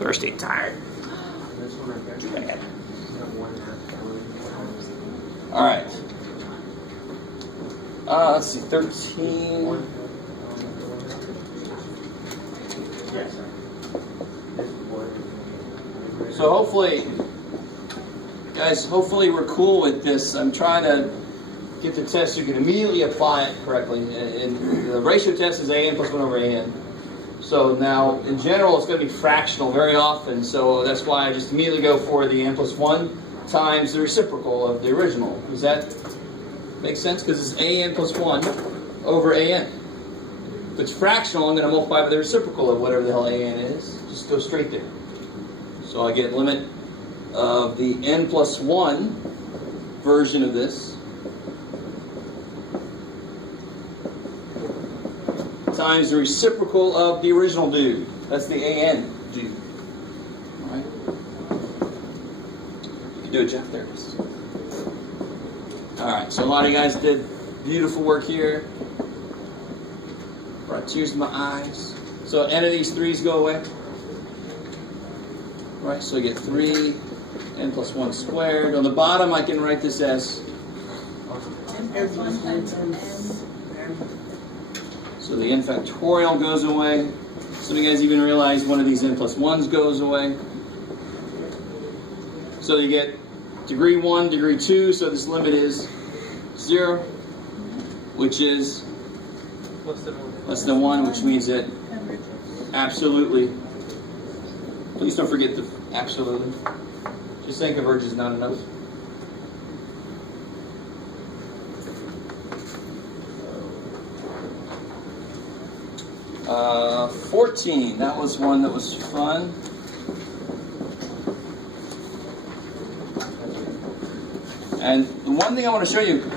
thirsty, tired. All right. Let's see, 13. So hopefully, guys, hopefully we're cool with this. I'm trying to get the test so you can immediately apply it correctly. And the ratio test is AN plus 1 over AN. So now, in general, it's going to be fractional very often. So that's why I just immediately go for the n plus 1 times the reciprocal of the original. Does that make sense? Because it's AN plus 1 over AN. If it's fractional, I'm going to multiply by the reciprocal of whatever the hell AN is. Just go straight there. So I get limit of the n plus 1 version of this times the reciprocal of the original dude. That's the AN dude. All right? You can do it, Jeff. There it is. All right. So a lot of you guys did beautiful work here. Brought tears to my eyes. So n of these 3's go away. Right, so I get 3 n plus 1 squared. On the bottom, I can write this as. So the n factorial goes away. Some of you guys even realize one of these n plus 1s goes away. So you get degree 1, degree 2. So this limit is 0, which is less than 1, which means that absolutely. Please don't forget the absolutely. Just saying converge is not enough. Uh, 14. That was one that was fun. And the one thing I want to show you,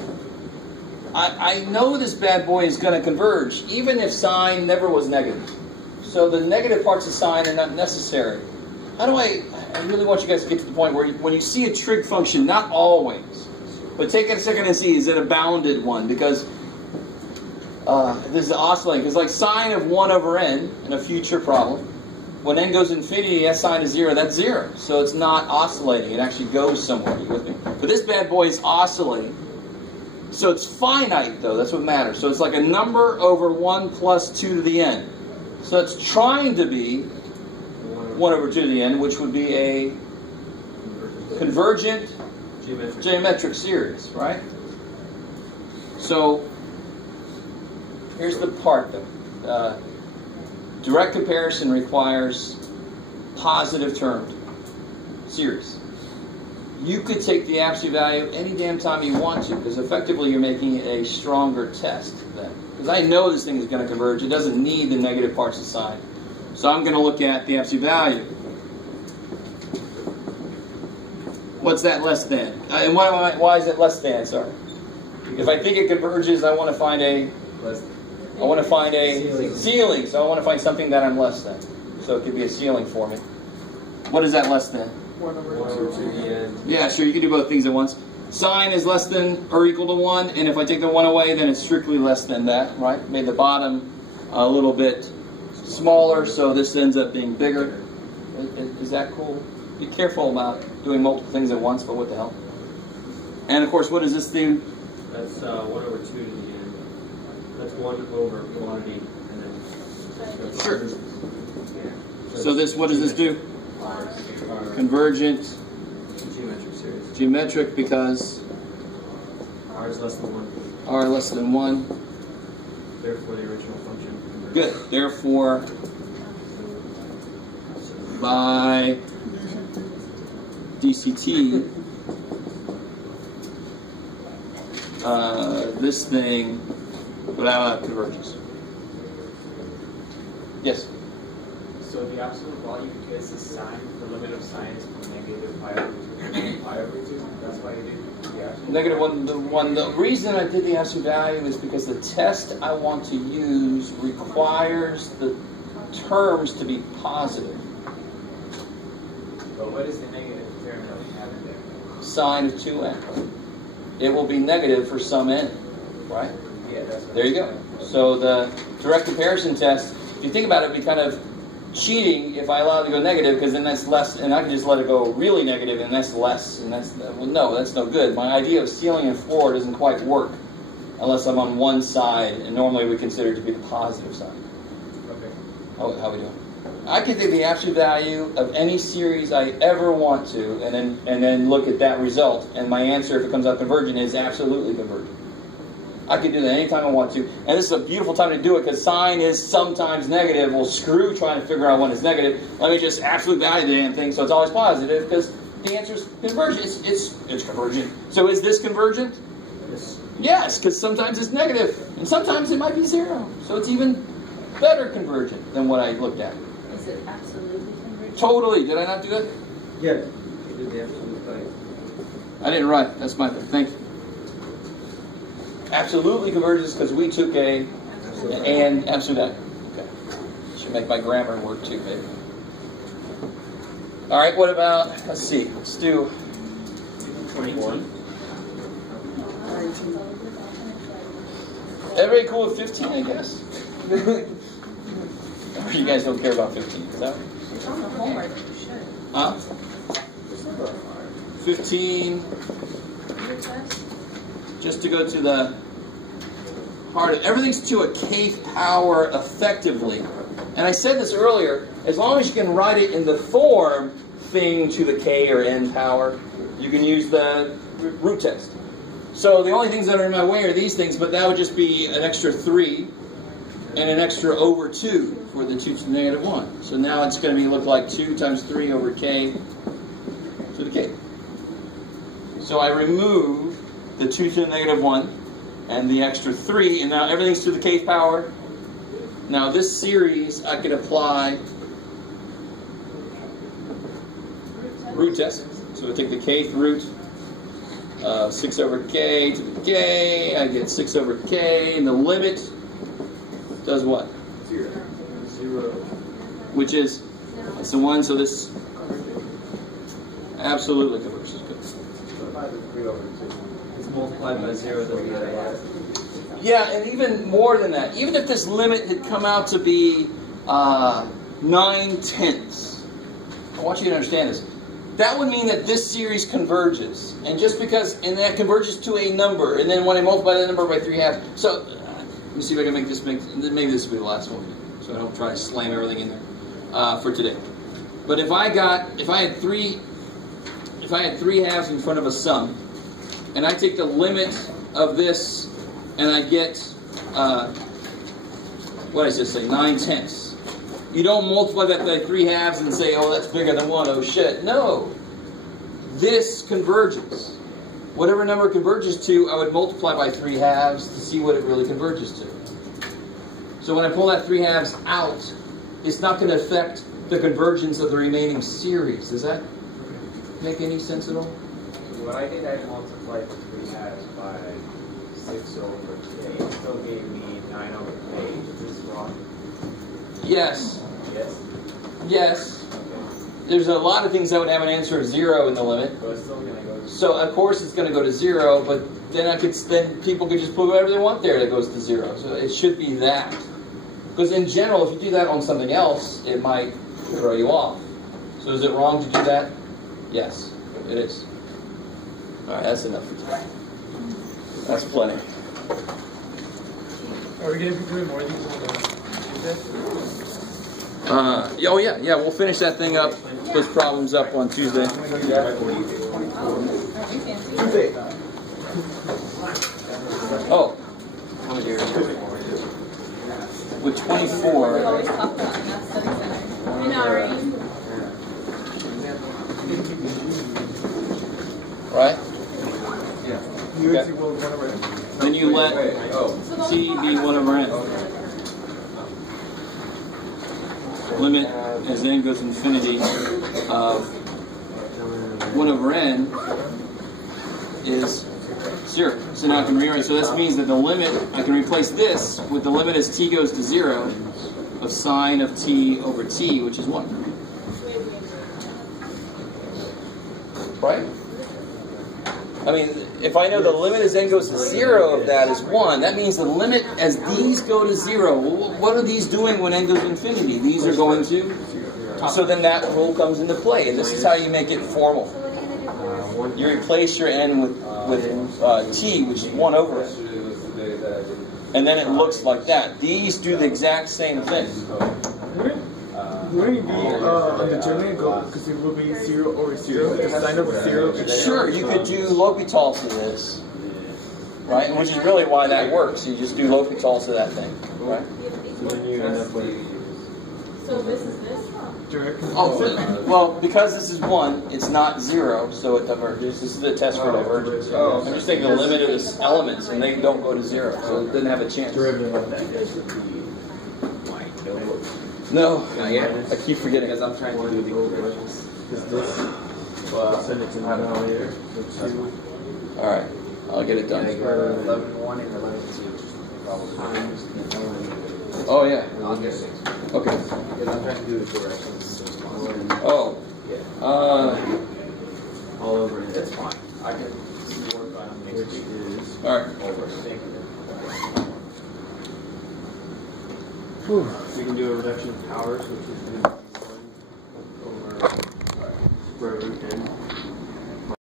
I know this bad boy is going to converge, even if sign never was negative. So the negative parts of sign are not necessary. How do I really want you guys to get to the point where when you see a trig function, not always, but take a second and see, is it a bounded one? Because this is oscillating. It's like sine of 1 over n in a future problem. When n goes to infinity, s sine is 0, that's 0. So it's not oscillating. It actually goes somewhere. You with me? But this bad boy is oscillating. So it's finite, though. That's what matters. So it's like a number over 1 plus 2 to the n. So it's trying to be 1 over 2 to the n, which would be a convergent geometric series, right? So here's the part, though. Direct comparison requires positive termed series. You could take the absolute value any damn time you want to, because effectively you're making a stronger test then. Because I know this thing is going to converge. It doesn't need the negative parts of sine. So I'm going to look at the absolute value. What's that less than? And why is it less than? Sorry. If I think it converges, I want to find a ceiling. So I want to find something that I'm less than. So it could be a ceiling for me. What is that less than? 1 over 2 to the n. Yeah, sure. You can do both things at once. Sine is less than or equal to 1, and if I take the 1 away, then it's strictly less than that, right? Made the bottom a little bit smaller, so this ends up being bigger. Is that cool? Be careful about doing multiple things at once, but what the hell? And of course, what does this do? That's 1 over 2 to the n. That's 1 over quantity, and then... Sure. So this, what does this do? Convergent. Geometric series. Geometric because R is less than 1. R less than 1. Therefore, the original function converges. Good. Therefore, by DCT, this thing converges. Yes? So the absolute value, because the sine, the limit of sine is from negative pi over 2 to pi over 2. That's why you did the absolute. Negative 1 to 1. The reason I did the absolute value is because the test I want to use requires the terms to be positive. But what is the negative term that we have in there? Sine of 2n. It will be negative for some n, right? Yeah, that's what There you go. So the direct comparison test, if you think about it, would be kind of cheating if I allow it to go negative, because then that's less, and I can just let it go really negative, and that's less, and that's, well, no, that's no good. My idea of ceiling and floor doesn't quite work unless I'm on one side, and normally we consider it to be the positive side. Okay. How we doing? I can take the absolute value of any series I ever want to, and then look at that result, and my answer, if it comes out convergent, is absolutely convergent. I can do that anytime I want to, and this is a beautiful time to do it, because sine is sometimes negative. Well, screw trying to figure out when it's negative. Let me just absolute value the damn thing, so it's always positive, because the answer is convergent. It's convergent. So is this convergent? Yes. Yes, because sometimes it's negative, and sometimes it might be 0. So it's even better convergent than what I looked at. Is it absolutely convergent? Totally. Did I not do it? Yeah. You did the absolute value. I didn't write. That's my thing. Thank you. Absolutely converges because we took a and absolute value. Okay. Should make my grammar work too, maybe. All right. What about? Let's see. Let's do 21. Everybody cool with 15? I guess. You guys don't care about 15, is that? It's on the homework. You should. Huh? 15. Your test? Just to go to the heart of everything's to a kth power effectively. And I said this earlier, as long as you can write it in the form thing to the k or n power, you can use the root test. So the only things that are in my way are these things, but that would just be an extra 3 and an extra over 2 for the 2 to the negative 1. So now it's going to look like 2 times 3 over k to the k. So I remove the 2 to the negative 1 and the extra 3, and now everything's to the kth power. Now this series I could apply root test. So I take the kth root of 6 over k to the k. I get 6 over k, and the limit does what? 0. Which is, it's the 1, so this absolutely converges. Good. It's multiplied by 0, doesn't matter what. Yeah, and even more than that. Even if this limit had come out to be 9/10, I want you to understand this. That would mean that this series converges. And just because, and that converges to a number, and then when I multiply that number by 3/2, so let me see if I can maybe this will be the last one, so I don't try to slam everything in there for today. But if I had 3 halves in front of a sum, and I take the limit of this, and I get, what did I just say, 9/10. You don't multiply that by 3 halves and say, oh, that's bigger than 1, oh shit. No. This converges. Whatever number it converges to, I would multiply by 3 halves to see what it really converges to. So when I pull that 3 halves out, it's not going to affect the convergence of the remaining series. Does that make any sense at all? What I did, I multiplied the 3 halves by 6 over k. It still gave me 9 over k. Is this wrong? Yes. Yes? Yes. Okay. There's a lot of things that would have an answer of 0 in the limit. So it's still going to go to So of course it's going to go to 0, but then people could just put whatever they want there that goes to 0. So it should be that. Because in general, if you do that on something else, it might throw you off. So is it wrong to do that? Yes, it is. All right, that's enough for today. That's plenty. Are we going to be doing more of these on Tuesday? Oh yeah, we'll finish that thing up, those problems up on Tuesday. Oh. With 24. We always talk about math study center. I know, right? Right? Yeah. Okay. Then you let C be 1 over n. Limit as n goes to infinity of 1 over n is 0. So now I can rewrite. So that means that the limit, I can replace this with the limit as t goes to 0 of sine of t over t, which is 1. Right? I mean, if I know the limit as n goes to 0 of that is 1, that means the limit as these go to 0. Well, what are these doing when n goes to infinity? These are going to. So then that rule comes into play, and this is how you make it formal. You replace your n with t, which is 1 over it. And then it looks like that. These do the exact same thing. Wouldn't it be undeterminate because it would be 0 over 0? The sign of 0. Sure, you could do L'Hopital to this, right? Which is really why that works. You just do L'Hopital to that thing, right? So then you end up with. So this is this? Oh, well, because this is 1, it's not 0, so it diverges. This is the test for divergence. I'm just taking the limit of the elements, and they don't go to 0, so it doesn't have a chance. Derivative of that. No, Not yet. I keep forgetting. Because I'm trying to do the equations. Is this? Well, I'll send it to me later. All right, I'll get it done. 11-1 and 11-2. Oh yeah. I'll get 6. Okay. Because I'm trying to do the directions. Oh. All over it. It's fine. I can work on next Which week. is All right. Over. Thank you. we can do a reduction of powers, which is